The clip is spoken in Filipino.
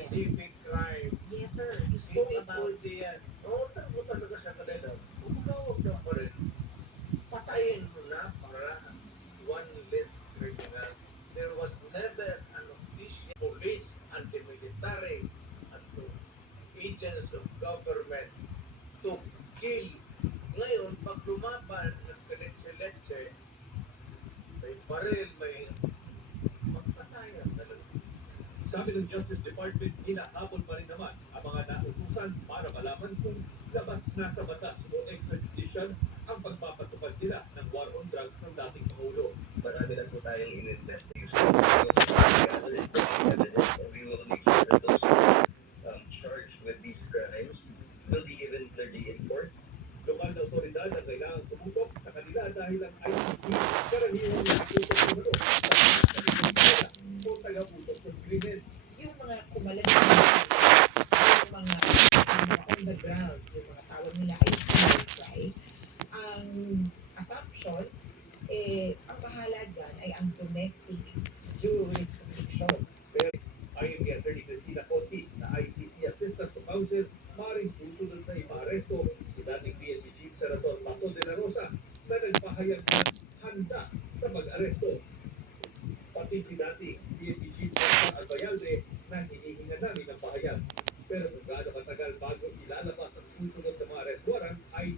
specific crime. Yes, sir. You spoke Hindi about pwede yan. Oo, mo talaga sa kanila. Kumagawag ka pa rin. Patayin mo na para one less criminal. There was never an official police, anti-military, at to agents of government to kill. Ngayon, pag lumaban ng kanitsiletse, may baril, may magpatayan talaga. Sabi ng Justice Department, hinahabol pa rin naman ang mga nautusan para malaman kung labas na sa batas o extradition ang pagpapatupad nila ng war on drugs ng dating Pangulo. Marami na po tayong in-investigate. Evidence, and we will make sure that those charged with these crimes will be given their day in court. Lokal na otoridad ang kailangang tumutok sa kanila dahil ang ICC karaniwang nakatutok sa mga o taga-putok ng krimen. yung mga kumalat yung mga on the ground, yung mga tawag nila ay civil, right? Ang assumption, ang bahala dyan ay ang domestic jurisdiction. Pero ayon kay Atty. Cristina Conti na ICC Assistant to Counsel, maaaring susunod na ipaaresto si dating PNP Chief Senator Paco de la Rosa na nagpahayag na handa sa mag-aresto. Pati si dating PNP Chief Senator Albayalde na hinihinga namin ang pahayag. Pero kung gaano matagal bago ilalabas ang susunod na mga arrest warrant ay